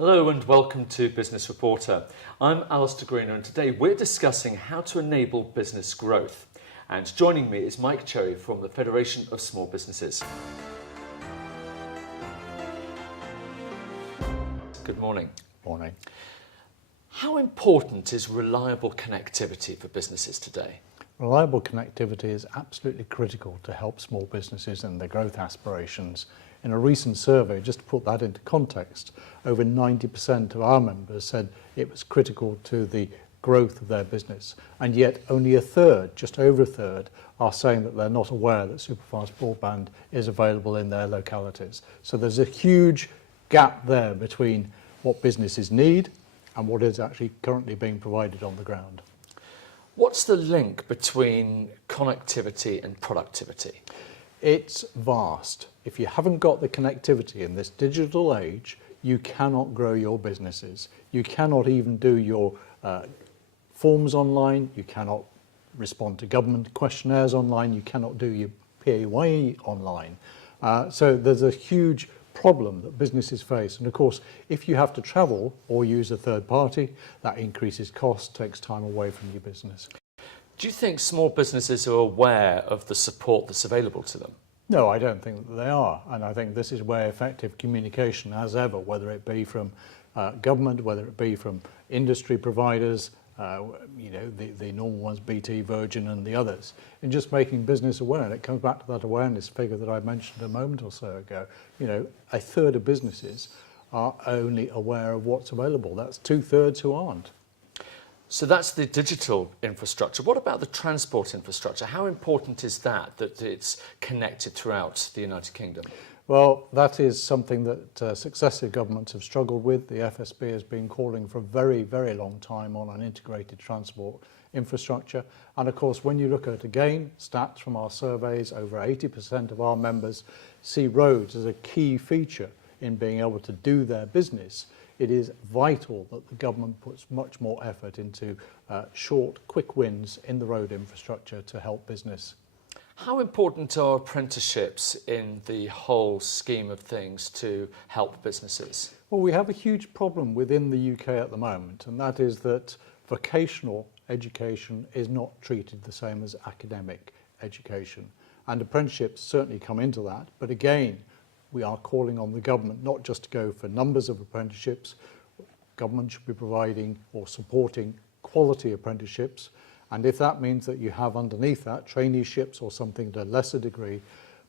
Hello and welcome to Business Reporter. I'm Alistair Greener and today we're discussing how to enable business growth. And joining me is Mike Cherry from the Federation of Small Businesses. Good morning. Morning. How important is reliable connectivity for businesses today? Reliable connectivity is absolutely critical to help small businesses and their growth aspirations. In a recent survey, just to put that into context, over 90% of our members said it was critical to the growth of their business. And yet only a third, just over a third, are saying that they're not aware that superfast broadband is available in their localities. So there's a huge gap there between what businesses need and what is actually currently being provided on the ground. What's the link between connectivity and productivity? It's vast. If you haven't got the connectivity in this digital age, you cannot grow your businesses. You cannot even do your forms online. You cannot respond to government questionnaires online. You cannot do your PAYE online. So there's a huge problem that businesses face. And of course, if you have to travel or use a third party, that increases cost, takes time away from your business. Do you think small businesses are aware of the support that's available to them? No, I don't think that they are. And I think this is where effective communication, as ever, whether it be from government, whether it be from industry providers, the normal ones, BT, Virgin and the others, in just making business aware. And it comes back to that awareness figure that I mentioned a moment or so ago. A third of businesses are only aware of what's available. That's 2/3 who aren't. So that's the digital infrastructure. What about the transport infrastructure? How important is that it's connected throughout the United Kingdom? Well, that is something that successive governments have struggled with. The FSB has been calling for a very, very long time on an integrated transport infrastructure. And of course, when you look at, again, stats from our surveys, over 80% of our members see roads as a key feature in being able to do their business. It is vital that the government puts much more effort into short, quick wins in the road infrastructure to help business. How important are apprenticeships in the whole scheme of things to help businesses? Well, we have a huge problem within the UK at the moment, and that is that vocational education is not treated the same as academic education. And apprenticeships certainly come into that, but again, we are calling on the government not just to go for numbers of apprenticeships. Government should be providing or supporting quality apprenticeships. And if that means that you have underneath that traineeships or something to a lesser degree,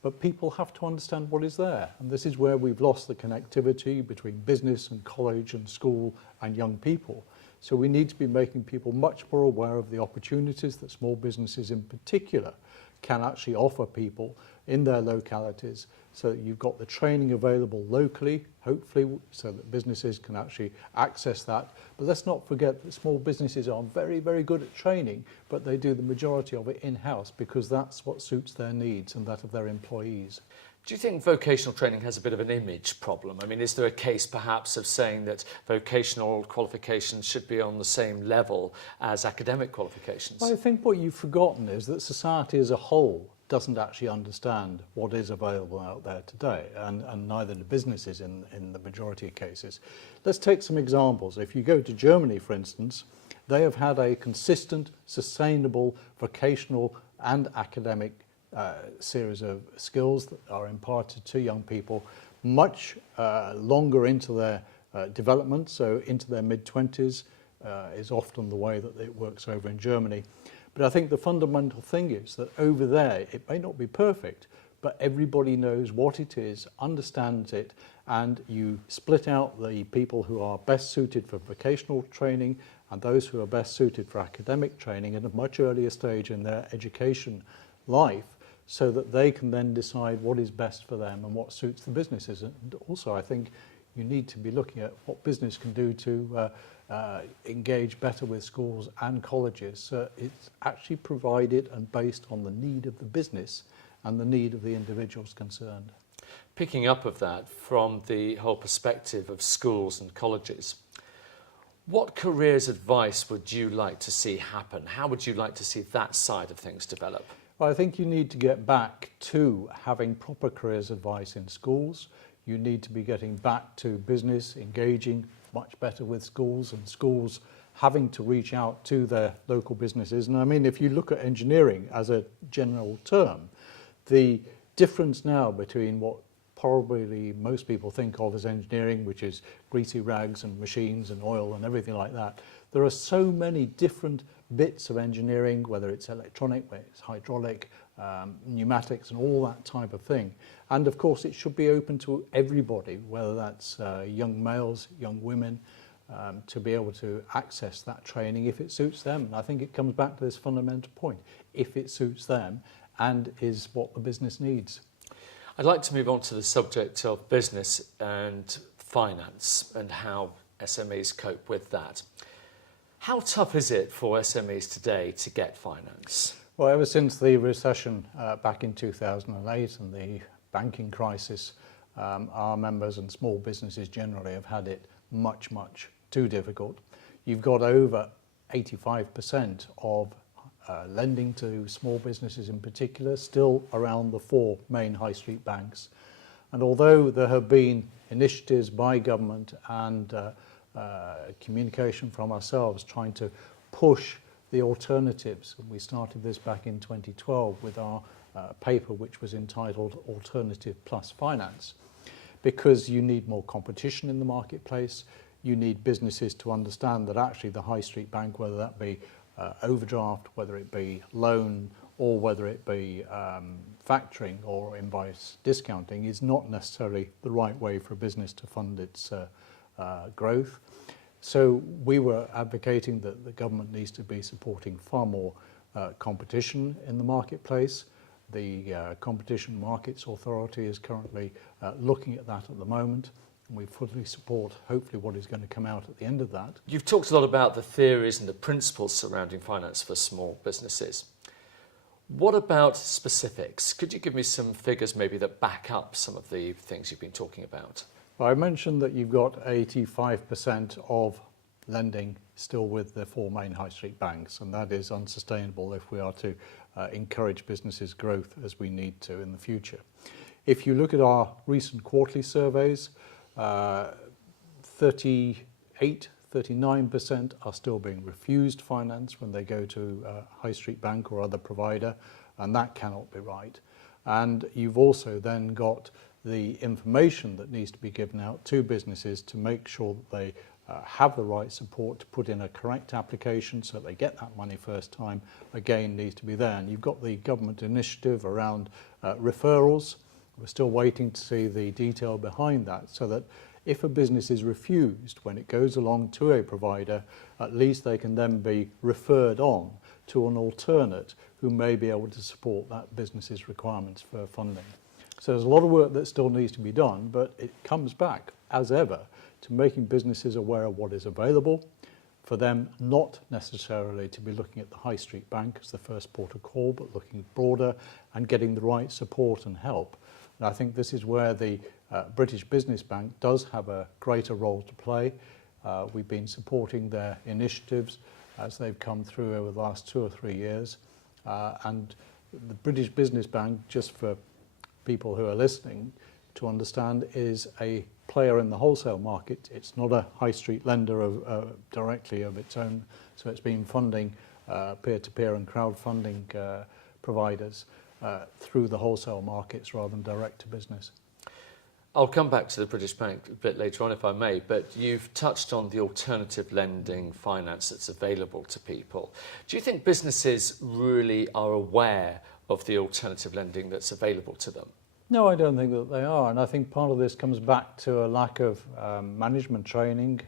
but people have to understand what is there. And this is where we've lost the connectivity between business and college and school and young people. So we need to be making people much more aware of the opportunities that small businesses in particular can actually offer people in their localities, so that you've got the training available locally, hopefully, so that businesses can actually access that. But let's not forget that small businesses are very, very good at training, but they do the majority of it in-house because that's what suits their needs and that of their employees. Do you think vocational training has a bit of an image problem? I mean, is there a case perhaps of saying that vocational qualifications should be on the same level as academic qualifications? I think what you've forgotten is that society as a whole doesn't actually understand what is available out there today, and neither do businesses in the majority of cases. Let's take some examples. If you go to Germany, for instance, they have had a consistent, sustainable, vocational and academic series of skills that are imparted to young people much longer into their development, so into their mid-20s is often the way that it works over in Germany. But I think the fundamental thing is that over there, it may not be perfect, but everybody knows what it is, understands it, and you split out the people who are best suited for vocational training and those who are best suited for academic training at a much earlier stage in their education life, so that they can then decide what is best for them and what suits the businesses. And also, I think you need to be looking at what business can do to engage better with schools and colleges. It's actually provided and based on the need of the business and the need of the individuals concerned. Picking up of that from the whole perspective of schools and colleges, what careers advice would you like to see happen? How would you like to see that side of things develop? Well, I think you need to get back to having proper careers advice in schools. You need to be getting back to business, engaging much better with schools, and schools having to reach out to their local businesses. And I mean, if you look at engineering as a general term, the difference now between what probably most people think of as engineering, which is greasy rags and machines and oil and everything like that, there are so many different bits of engineering, whether it's electronic, whether it's hydraulic, pneumatics and all that type of thing. And of course it should be open to everybody, whether that's young males, young women, to be able to access that training if it suits them. And I think it comes back to this fundamental point, if it suits them and is what the business needs. I'd like to move on to the subject of business and finance and how SMEs cope with that. How tough is it for SMEs today to get finance? Well, ever since the recession back in 2008 and the banking crisis, our members and small businesses generally have had it much, much too difficult. You've got over 85% of lending to small businesses in particular still around the four main high street banks. And although there have been initiatives by government and communication from ourselves trying to push the alternatives, and we started this back in 2012 with our paper which was entitled Alternative Plus Finance, because you need more competition in the marketplace. You need businesses to understand that actually the high street bank, whether that be overdraft, whether it be loan, or whether it be factoring or invoice discounting, is not necessarily the right way for a business to fund its growth. So we were advocating that the government needs to be supporting far more competition in the marketplace. The Competition Markets Authority is currently looking at that at the moment. And we fully support, hopefully, what is going to come out at the end of that. You've talked a lot about the theories and the principles surrounding finance for small businesses. What about specifics? Could you give me some figures maybe that back up some of the things you've been talking about? Well, I mentioned that you've got 85% of lending still with the four main high street banks, and that is unsustainable if we are to encourage businesses' growth as we need to in the future. If you look at our recent quarterly surveys, 39% are still being refused finance when they go to a high street bank or other provider, and that cannot be right. And you've also then got the information that needs to be given out to businesses to make sure that they have the right support to put in a correct application so that they get that money first time, again, needs to be there. And you've got the government initiative around referrals. We're still waiting to see the detail behind that, so that if a business is refused when it goes along to a provider, at least they can then be referred on to an alternate who may be able to support that business's requirements for funding. So there's a lot of work that still needs to be done, but it comes back, as ever, to making businesses aware of what is available, for them not necessarily to be looking at the high street bank as the first port of call, but looking broader and getting the right support and help. And I think this is where the British Business Bank does have a greater role to play. We've been supporting their initiatives as they've come through over the last 2 or 3 years. And the British Business Bank, just for people who are listening to understand, is a player in the wholesale market. It's not a high street lender directly of its own. So it's been funding peer-to-peer and crowdfunding providers through the wholesale markets rather than direct to business. I'll come back to the British Bank a bit later on if I may, but you've touched on the alternative lending finance that's available to people. Do you think businesses really are aware of the alternative lending that's available to them? No, I don't think that they are, and I think part of this comes back to a lack of management training,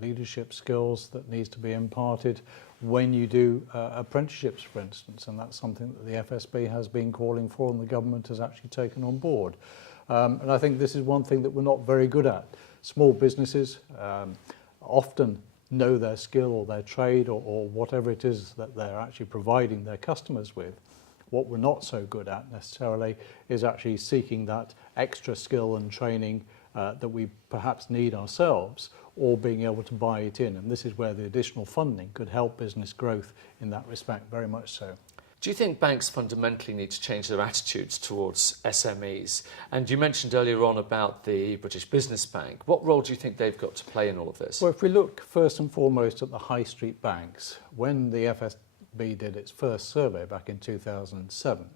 leadership skills that needs to be imparted when you do apprenticeships, for instance, and that's something that the FSB has been calling for and the government has actually taken on board. And I think this is one thing that we're not very good at. Small businesses often know their skill or their trade or whatever it is that they're actually providing their customers with. What we're not so good at necessarily is actually seeking that extra skill and training that we perhaps need ourselves, or being able to buy it in. And this is where the additional funding could help business growth in that respect, very much so. Do you think banks fundamentally need to change their attitudes towards SMEs? And you mentioned earlier on about the British Business Bank. What role do you think they've got to play in all of this? Well, if we look first and foremost at the high street banks, when the FSB did its first survey back in 2007,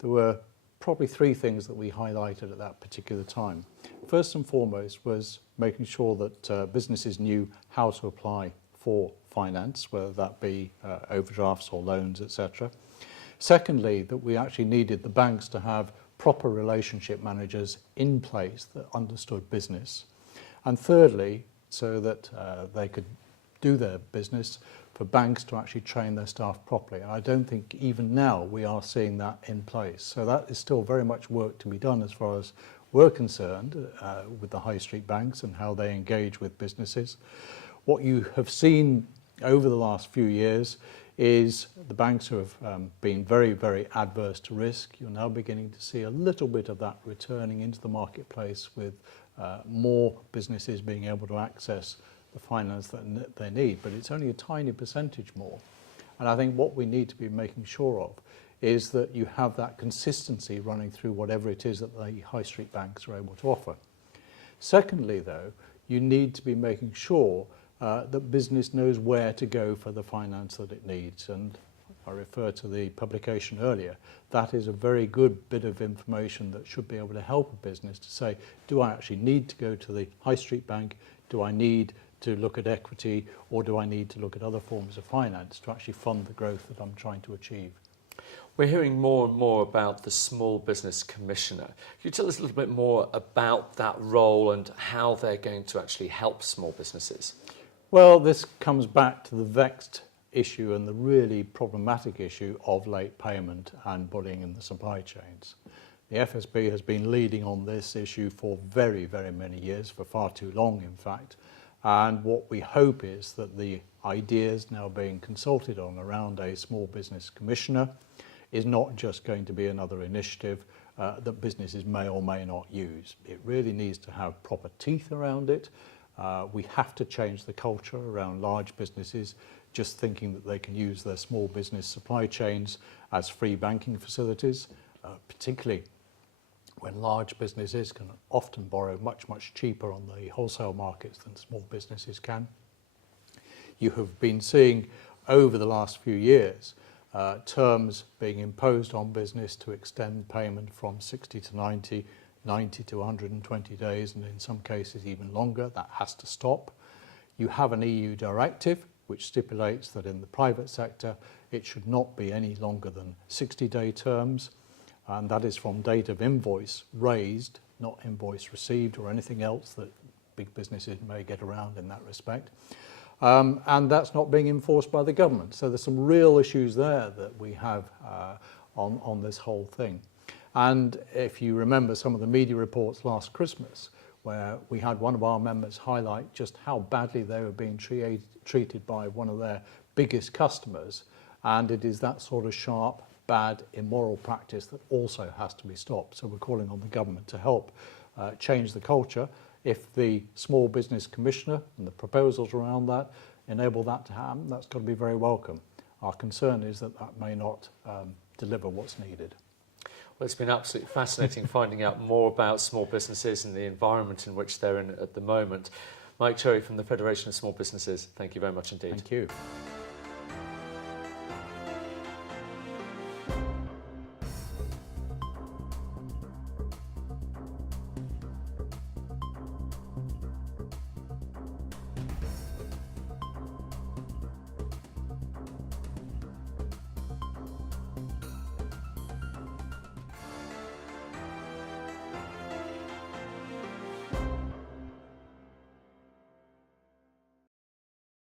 there were probably three things that we highlighted at that particular time. First and foremost was making sure that businesses knew how to apply for finance, whether that be overdrafts or loans, etc. Secondly, that we actually needed the banks to have proper relationship managers in place that understood business. And thirdly, so that they could do their business, for banks to actually train their staff properly. And I don't think even now we are seeing that in place. So that is still very much work to be done as far as we're concerned with the high street banks and how they engage with businesses. What you have seen over the last few years is the banks who have been very, very adverse to risk. You're now beginning to see a little bit of that returning into the marketplace with more businesses being able to access the finance that they need, but it's only a tiny percentage more. And I think what we need to be making sure of is that you have that consistency running through whatever it is that the high street banks are able to offer. Secondly, though, you need to be making sure that business knows where to go for the finance that it needs. And I refer to the publication earlier. That is a very good bit of information that should be able to help a business to say, do I actually need to go to the high street bank? Do I need to look at equity, or do I need to look at other forms of finance to actually fund the growth that I'm trying to achieve? We're hearing more and more about the Small Business Commissioner. Can you tell us a little bit more about that role and how they're going to actually help small businesses? Well, this comes back to the vexed issue and the really problematic issue of late payment and bullying in the supply chains. The FSB has been leading on this issue for very, very many years, for far too long, in fact. And what we hope is that the ideas now being consulted on around a small business commissioner is not just going to be another initiative that businesses may or may not use. It really needs to have proper teeth around it. We have to change the culture around large businesses just thinking that they can use their small business supply chains as free banking facilities, particularly when large businesses can often borrow much, much cheaper on the wholesale markets than small businesses can. You have been seeing over the last few years terms being imposed on business to extend payment from 60 to 90, 90 to 120 days, and in some cases even longer. That has to stop. You have an EU directive which stipulates that in the private sector it should not be any longer than 60-day terms. And that is from date of invoice raised, not invoice received or anything else that big businesses may get around in that respect. And that's not being enforced by the government. So there's some real issues there that we have on this whole thing. And if you remember some of the media reports last Christmas, where we had one of our members highlight just how badly they were being treated by one of their biggest customers, and it is that sort of sharp, bad, immoral practice that also has to be stopped. So we're calling on the government to help change the culture. If the Small Business Commissioner and the proposals around that enable that to happen, that's got to be very welcome. Our concern is that that may not deliver what's needed. Well, it's been absolutely fascinating finding out more about small businesses and the environment in which they're in at the moment. Mike Cherry from the Federation of Small Businesses, thank you very much indeed. Thank you.